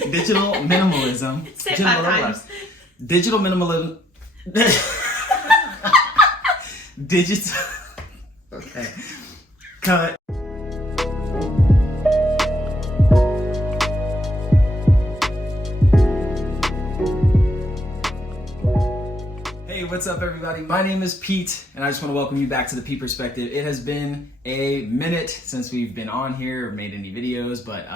Digital minimalism. Say it 5 times. Digital minimalism. Digital. Okay. Cut. Hey, what's up, everybody? My name is Pete, and I just want to welcome you back to the Pete Perspective. It has been a minute since we've been on here or made any videos, but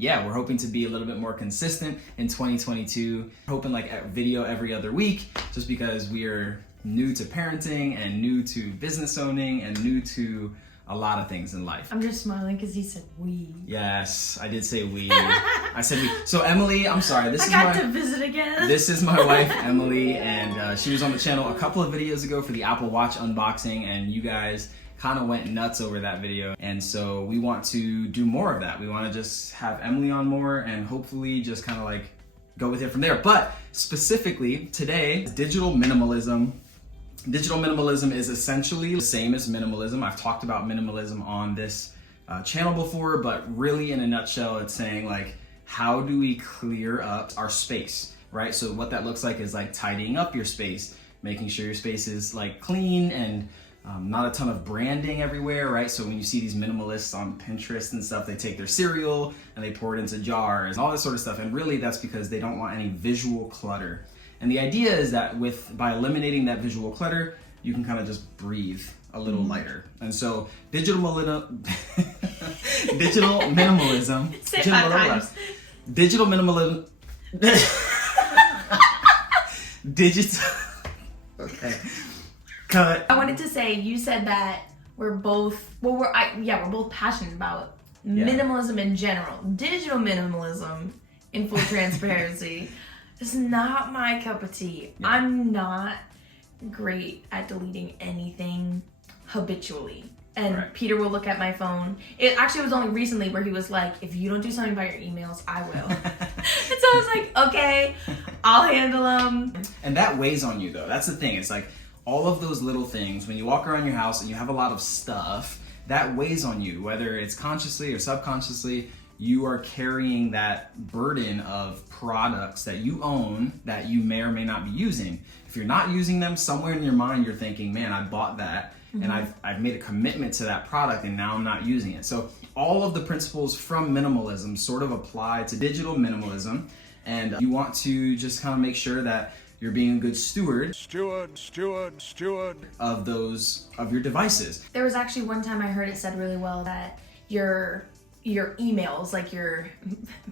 yeah, we're hoping to be a little bit more consistent in 2022. Hoping like a video every other week, just because we are new to parenting and new to business owning and new to a lot of things in life. I'm just smiling because he said we. Yes, I did say we. I said we. So Emily, I'm sorry. I got to visit again. This is my wife, Emily, and she was on the channel a couple of videos ago for the Apple Watch unboxing, and you guys kind of went nuts over that video. And so we want to do more of that. We want to just have Emily on more and hopefully just kind of like go with it from there. But specifically today, digital minimalism. Digital minimalism is essentially the same as minimalism. I've talked about minimalism on this channel before, but really in a nutshell, it's saying like, how do we clear up our space, right? So what that looks like is like tidying up your space, making sure your space is like clean and not a ton of branding everywhere, right? So when you see these minimalists on Pinterest and stuff, they take their cereal and they pour it into jars and all that sort of stuff. And really that's because they don't want any visual clutter. And the idea is that by eliminating that visual clutter, you can kind of just breathe a little lighter. And so digital minimalism. Say it 5 times. Digital minimalism. Digital. Okay. Cut. I wanted to say, you said that we're both, we're both passionate about minimalism in general. Digital minimalism, in full transparency, is not my cup of tea. Yeah. I'm not great at deleting anything habitually. And right. Peter will look at my phone. It actually was only recently where he was like, if you don't do something about your emails, I will. And so I was like, okay, I'll handle them. And that weighs on you though. That's the thing. It's like all of those little things, when you walk around your house and you have a lot of stuff, that weighs on you, whether it's consciously or subconsciously. You are carrying that burden of products that you own that you may or may not be using. If you're not using them, somewhere in your mind you're thinking, man, I bought that and I've made a commitment to that product and now I'm not using it. So all of the principles from minimalism sort of apply to digital minimalism, and you want to just kind of make sure that you're being a good steward of your devices. There was actually one time I heard it said really well that your emails, like your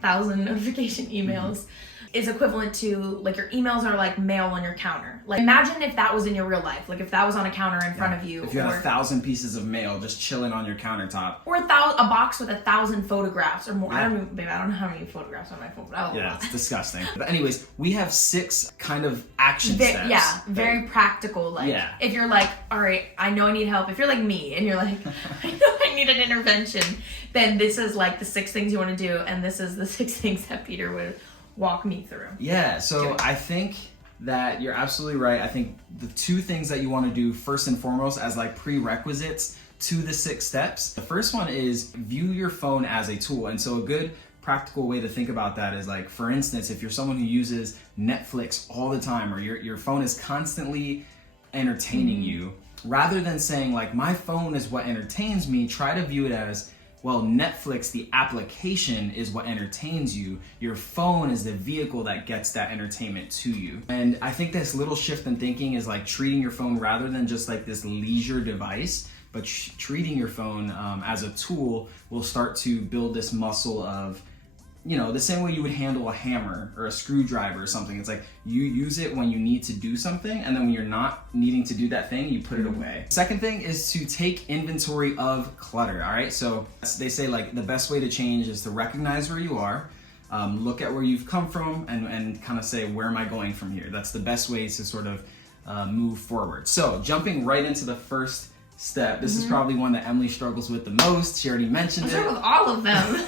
1,000 notification emails, is equivalent to like your emails are like mail on your counter. Like imagine if that was in your real life, like if that was on a counter in front of you. If you had 1,000 pieces of mail just chilling on your countertop. Or a box with 1,000 photographs or more. Yeah. I don't know how many photographs on my phone, but yeah, it's disgusting. But anyways, we have 6 kind of action steps. Yeah, very practical. Like if you're like, all right, I know I need help. If you're like me and you're like, I know I need an intervention, then this is like the 6 things you want to do, and this is the 6 things that Peter would walk me through. Yeah, so I think that you're absolutely right. I think the 2 things that you want to do first and foremost as like prerequisites to the 6 steps. The first one is view your phone as a tool. And so a good practical way to think about that is like, for instance, if you're someone who uses Netflix all the time, or your phone is constantly entertaining you, rather than saying like, my phone is what entertains me, try to view it as, well, Netflix, the application, is what entertains you. Your phone is the vehicle that gets that entertainment to you. And I think this little shift in thinking is like treating your phone rather than just like this leisure device, but treating your phone as a tool will start to build this muscle of, you know, the same way you would handle a hammer or a screwdriver or something. It's like you use it when you need to do something, and then when you're not needing to do that thing, you put it away. Second thing is to take inventory of clutter, all right? So they say like the best way to change is to recognize where you are, look at where you've come from, and kind of say, where am I going from here? That's the best way to sort of move forward. So jumping right into the first step, this is probably one that Emily struggles with the most. She already mentioned it. I struggle with all of them.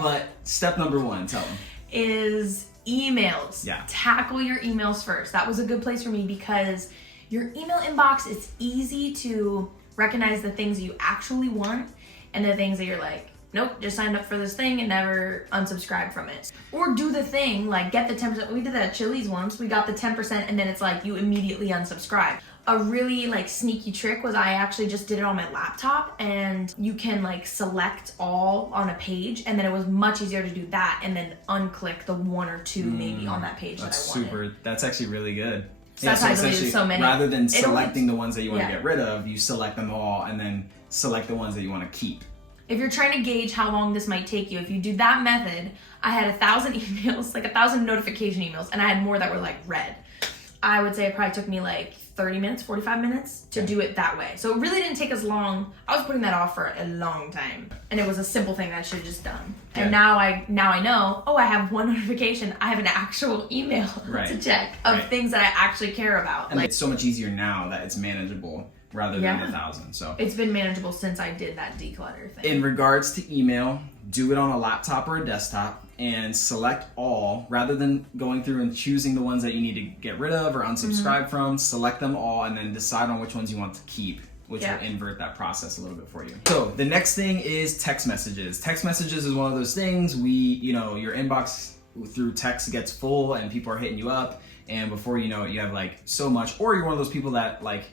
But step number 1, tell them. Is emails. Yeah. Tackle your emails first. That was a good place for me because your email inbox, it's easy to recognize the things you actually want and the things that you're like, nope, just signed up for this thing and never unsubscribe from it. Or do the thing, like get the 10%. We did that at Chili's once. We got the 10% and then it's like you immediately unsubscribe. A really like sneaky trick was I actually just did it on my laptop, and you can like select all on a page, and then it was much easier to do that and then unclick the one or two maybe on that page that I wanted. That's actually really good. So that's how I deleted so many. Rather than selecting the ones that you want to get rid of, you select them all and then select the ones that you want to keep. If you're trying to gauge how long this might take you, if you do that method, I had 1,000 emails, like 1,000 notification emails, and I had more that were like red. I would say it probably took me like 30 minutes, 45 minutes to do it that way. So it really didn't take as long. I was putting that off for a long time, and it was a simple thing that I should have just done. And now I know, oh, I have one notification. I have an actual email to check of things that I actually care about. And like, it's so much easier now that it's manageable rather than 1,000. So it's been manageable since I did that declutter thing. In regards to email, do it on a laptop or a desktop and select all rather than going through and choosing the ones that you need to get rid of or unsubscribe from. Select them all and then decide on which ones you want to keep, which will invert that process a little bit for you. So the next thing is text messages. Text messages is one of those things your inbox through text gets full and people are hitting you up, and before you know it, you have like so much, or you're one of those people that like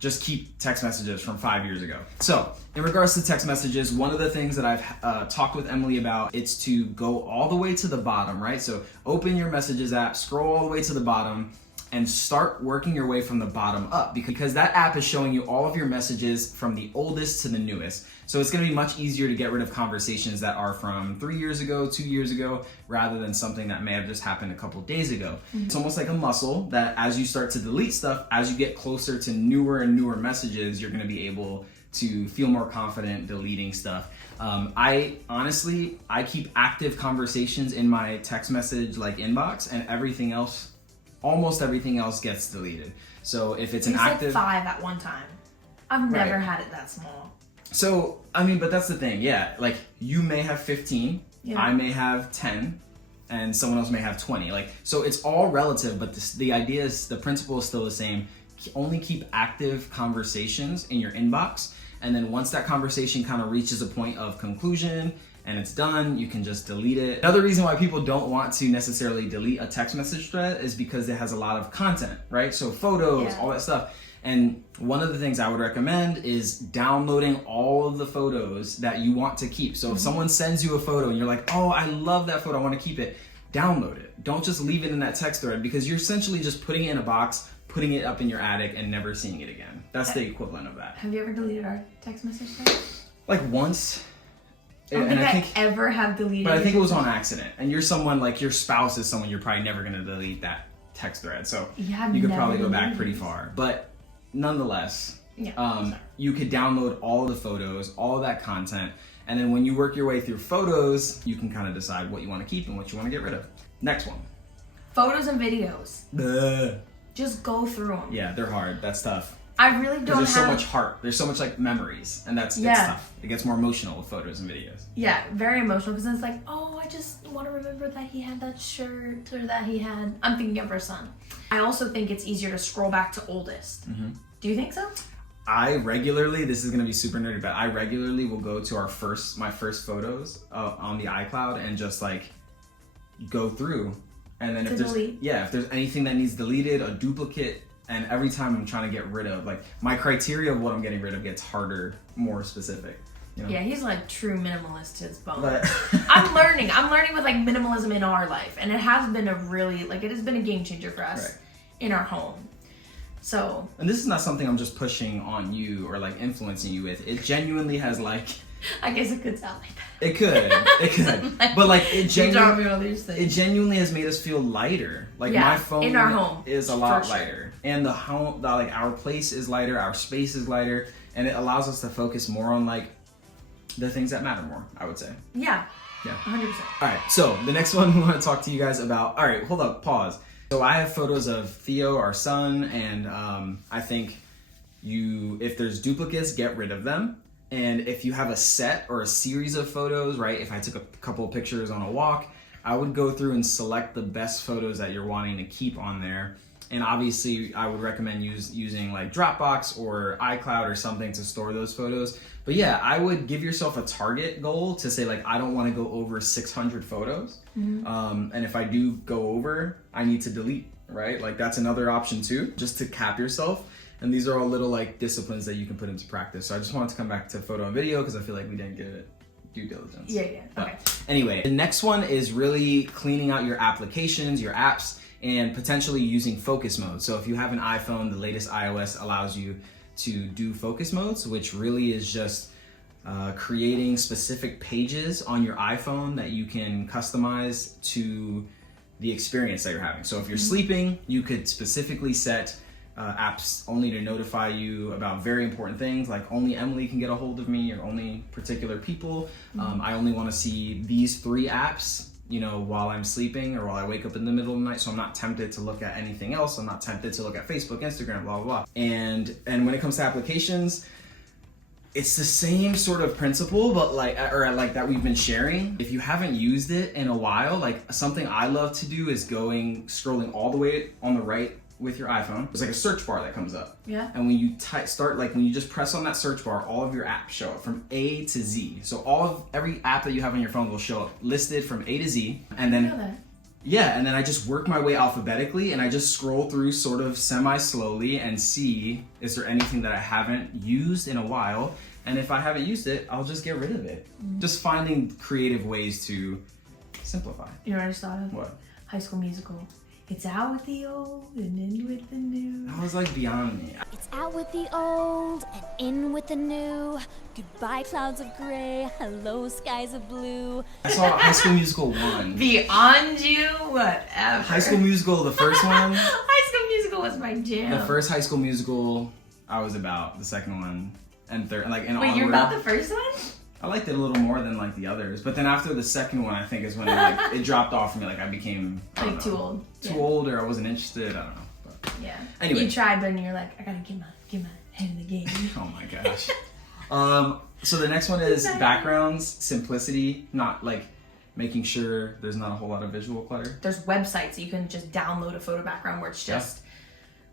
just keep text messages from 5 years ago. So in regards to text messages, one of the things that I've talked with Emily about, it's to go all the way to the bottom, right? So open your messages app, scroll all the way to the bottom, and start working your way from the bottom up, because that app is showing you all of your messages from the oldest to the newest. So it's gonna be much easier to get rid of conversations that are from 3 years ago, 2 years ago, rather than something that may have just happened a couple days ago. It's almost like a muscle that as you start to delete stuff, as you get closer to newer and newer messages, you're gonna be able to feel more confident deleting stuff. I keep active conversations in my text message like inbox, and almost everything else gets deleted. So if it's an active... You said 5 at one time. I've never had it that small. So, but that's the thing, like you may have 15, I may have 10, and someone else may have 20. So it's all relative, but the principle is still the same. Only keep active conversations in your inbox, and then once that conversation kind of reaches a point of conclusion and it's done, you can just delete it. Another reason why people don't want to necessarily delete a text message thread is because it has a lot of content, right? So photos, all that stuff. And one of the things I would recommend is downloading all of the photos that you want to keep. So if someone sends you a photo and you're like, oh, I love that photo, I want to keep it, download it. Don't just leave it in that text thread, because you're essentially just putting it in a box, putting it up in your attic, and never seeing it again. That's the equivalent of that. Have you ever deleted our text message thread? Like once. I don't think I ever have deleted. But I think it was on accident. And you're someone, like your spouse is someone you're probably never going to delete that text thread. So you could probably go back pretty far. But nonetheless, you could download all of the photos, all of that content, and then when you work your way through photos, you can kind of decide what you want to keep and what you want to get rid of. Next one. Photos and videos. Just go through them. Yeah, they're hard. That's tough. I really don't There's so much heart. There's so much like memories, and it's tough. It gets more emotional with photos and videos. Yeah, very emotional, because it's like, oh, I just want to remember that he had that shirt, or that he had... I'm thinking of our son. I also think it's easier to scroll back to oldest. Do you think so? I regularly, this is going to be super nerdy, but I regularly will go to my first photos on the iCloud and just like go through. And then if there's anything that needs deleted, a duplicate, and every time I'm trying to get rid of, like my criteria of what I'm getting rid of gets harder, more specific. You know? Yeah, he's like true minimalist to his bone. But I'm learning with like minimalism in our life, and it has been it has been a game changer for us in our home. So, and this is not something I'm just pushing on you or like influencing you with. It genuinely has like... I guess it could sound like that. It could. But like it genuinely has made us feel lighter. Like my phone in our home is a lot lighter. And our place is lighter, our space is lighter, and it allows us to focus more on like the things that matter more, I would say. Yeah. 100%. All right, so the next one we want to talk to you guys about. All right, hold up, pause. So I have photos of Theo, our son, and I think if there's duplicates, get rid of them. And if you have a set or a series of photos, right? If I took a couple of pictures on a walk, I would go through and select the best photos that you're wanting to keep on there. And obviously I would recommend using like Dropbox or iCloud or something to store those photos. But yeah, I would give yourself a target goal to say like, I don't want to go over 600 photos. And if I do go over, I need to delete, right? Like that's another option too, just to cap yourself. And these are all little like disciplines that you can put into practice. So I just wanted to come back to photo and video because I feel like we didn't give it due diligence. Yeah, okay. Anyway, the next one is really cleaning out your applications, your apps, and potentially using focus mode. So if you have an iPhone, the latest iOS allows you to do focus modes, which really is just creating specific pages on your iPhone that you can customize to the experience that you're having. So if you're sleeping, you could specifically set apps only to notify you about very important things, like only Emily can get a hold of me or only particular people. I only want to see these 3 apps, you know, while I'm sleeping or while I wake up in the middle of the night, so I'm not tempted to look at anything else. I'm not tempted to look at Facebook, Instagram, blah, blah, blah. And when it comes to applications, it's the same sort of principle, but like that we've been sharing. If you haven't used it in a while, like something I love to do is scrolling all the way on the right with your iPhone. There's like a search bar that comes up. Yeah. And when you when you just press on that search bar, all of your apps show up from A to Z. So every app that you have on your phone will show up listed from A to Z. And then and then I just work my way alphabetically and I just scroll through sort of semi-slowly and see, is there anything that I haven't used in a while? And if I haven't used it, I'll just get rid of it. Just finding creative ways to simplify. You know what I just thought of? What? High School Musical. It's out with the old and in with the new. That was like beyond me. It's out with the old and in with the new. Goodbye clouds of gray, hello skies of blue. I saw High School Musical 1. Beyond you, whatever. High School Musical, the first one. High School Musical was my jam. The first High School Musical, I was about. The second one and third, like and Wait, you're about the first one? I liked it a little more than like the others, but then after the second one, I think is when it dropped off for me. Like I became too old. Too old, or I wasn't interested. I don't know. But yeah. Anyway, you tried, but you're like, I gotta get my head in the game. Oh my gosh. So the next one is backgrounds, simplicity, not like making sure there's not a whole lot of visual clutter. There's websites that you can just download a photo background where it's just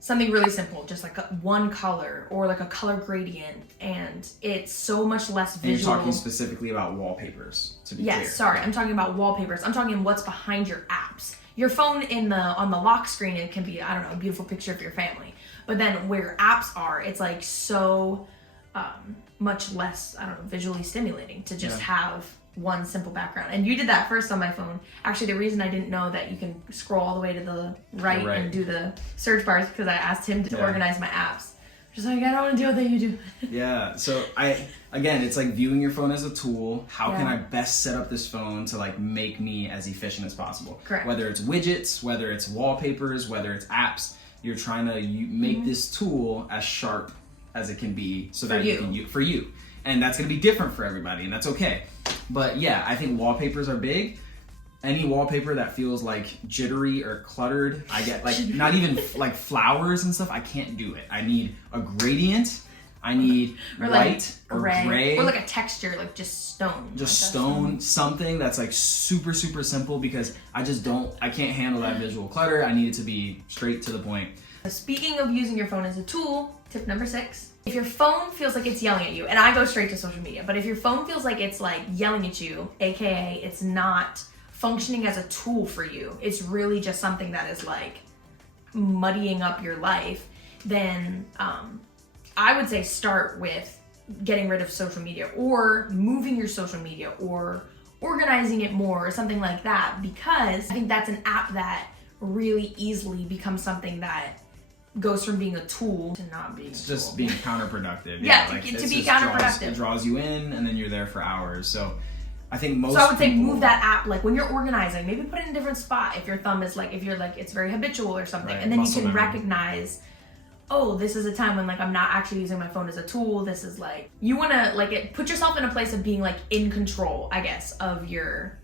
something really simple, just like one color or like a color gradient, and it's so much less visual. And you're talking specifically about wallpapers, to be clear. Yes, sorry, I'm talking about wallpapers. I'm talking what's behind your apps. Your phone on the lock screen, it can be, I don't know, a beautiful picture of your family. But then where your apps are, it's like so much less, I don't know, visually stimulating to just have one simple background. And you did that first on my phone. Actually, the reason I didn't know that you can scroll all the way to the right. And do the search bars because I asked him to organize my apps. Just like, I don't want to do what you do. Yeah, so again, it's like viewing your phone as a tool. How can I best set up this phone to like make me as efficient as possible? Correct. Whether it's widgets, whether it's wallpapers, whether it's apps, you're trying to make this tool as sharp as it can be so that you can use for you. And that's going to be different for everybody, and that's okay. But yeah, I think wallpapers are big. Any wallpaper that feels like jittery or cluttered, I get like not even like flowers and stuff. I can't do it. I need a gradient. I need white or gray. Or like a texture, like just stone. Just stone, something that's like super, super simple because I can't handle that visual clutter. I need it to be straight to the point. Speaking of using your phone as a tool, tip number 6. If your phone feels like it's yelling at you, and I go straight to social media, but if your phone feels like it's like yelling at you, aka it's not functioning as a tool for you, it's really just something that is like muddying up your life, then I would say start with getting rid of social media or moving your social media or organizing it more or something like that, because I think that's an app that really easily becomes something that goes from being a tool to not being It's just being counterproductive. To be counterproductive. It draws you in and then you're there for hours. So I think most I would say move that app, like when you're organizing, maybe put it in a different spot if your thumb is like, if you're like, it's very habitual or something. Right. And then Muscle you can memory. recognize, oh, this is a time when like I'm not actually using my phone as a tool. This is like, you want to like put yourself in a place of being like in control, I guess, of your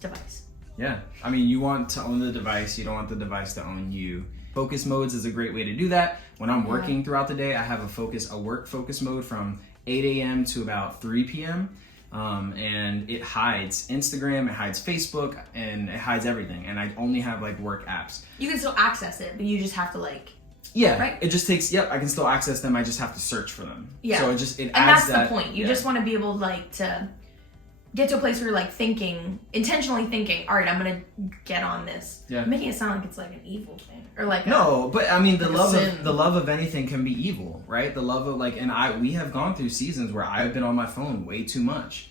device. Yeah. I mean, you want to own the device. You don't want the device to own you. Focus modes is a great way to do that. When I'm working throughout the day, I have a work focus mode from 8 a.m. to about 3 p.m. and it hides Instagram, it hides Facebook, and it hides everything. And I only have like work apps. You can still access it, but you just have to like. Yeah, right? It just takes. Yep, I can still access them. I just have to search for them. Yeah. So it and adds that's that, the point. You just want to be able like to get to a place where you're like intentionally thinking, all right, I'm gonna get on this. Yeah. Making it sound like it's like an evil thing or like no, but I mean the like love of anything can be evil, right? The love of like, and we have gone through seasons where I've been on my phone way too much.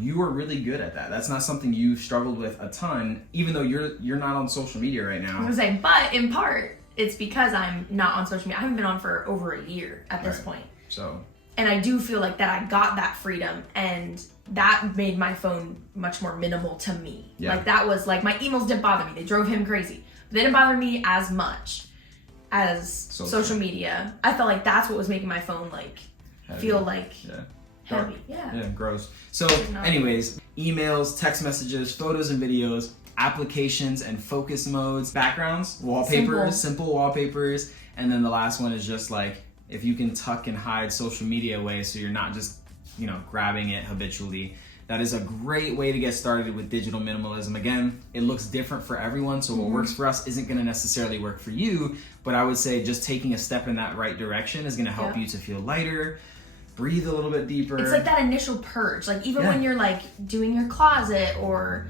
You are really good at that. That's not something you've struggled with a ton, even though you're not on social media right now. I was saying, but in part it's because I'm not on social media. I haven't been on for over a year at this point. So. And I do feel like that I got that freedom, and that made my phone much more minimal to me. Yeah. Like that was like my emails didn't bother me. They drove him crazy. They didn't bother me as much as social media. I felt like that's what was making my phone like heavy. Feel like Dark. heavy. Yeah. Yeah, gross. So anyways, emails, text messages, photos and videos, applications and focus modes, backgrounds, wallpapers, simple wallpapers, and then the last one is just like if you can tuck and hide social media away so you're not just, grabbing it habitually. That is a great way to get started with digital minimalism. Again, it looks different for everyone, so what works for us isn't going to necessarily work for you, but I would say just taking a step in that right direction is going to help you to feel lighter, breathe a little bit deeper. It's like that initial purge. Like even when you're like doing your closet or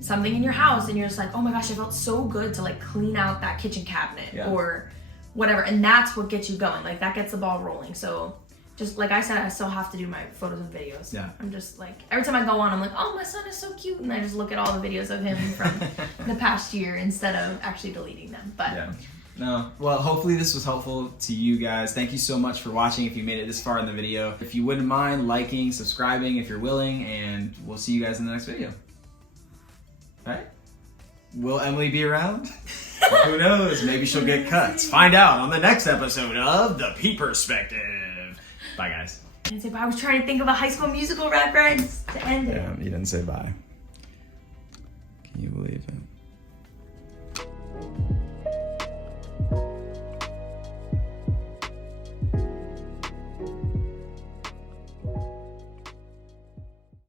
something in your house and you're just like, oh my gosh, I felt so good to like clean out that kitchen cabinet or whatever. And that's what gets you going. Like that gets the ball rolling. So just like I said, I still have to do my photos and videos. Yeah. I'm just like, every time I go on, I'm like, oh, my son is so cute. And I just look at all the videos of him from the past year instead of actually deleting them. But no. Well, hopefully this was helpful to you guys. Thank you so much for watching if you made it this far in the video. If you wouldn't mind liking, subscribing if you're willing, and we'll see you guys in the next video. All right? Will Emily be around? Who knows? Maybe she'll get cuts. Find out on the next episode of The P Perspective. Bye, guys. I was trying to think of a High School Musical reference to end it. Yeah, you didn't say bye. Can you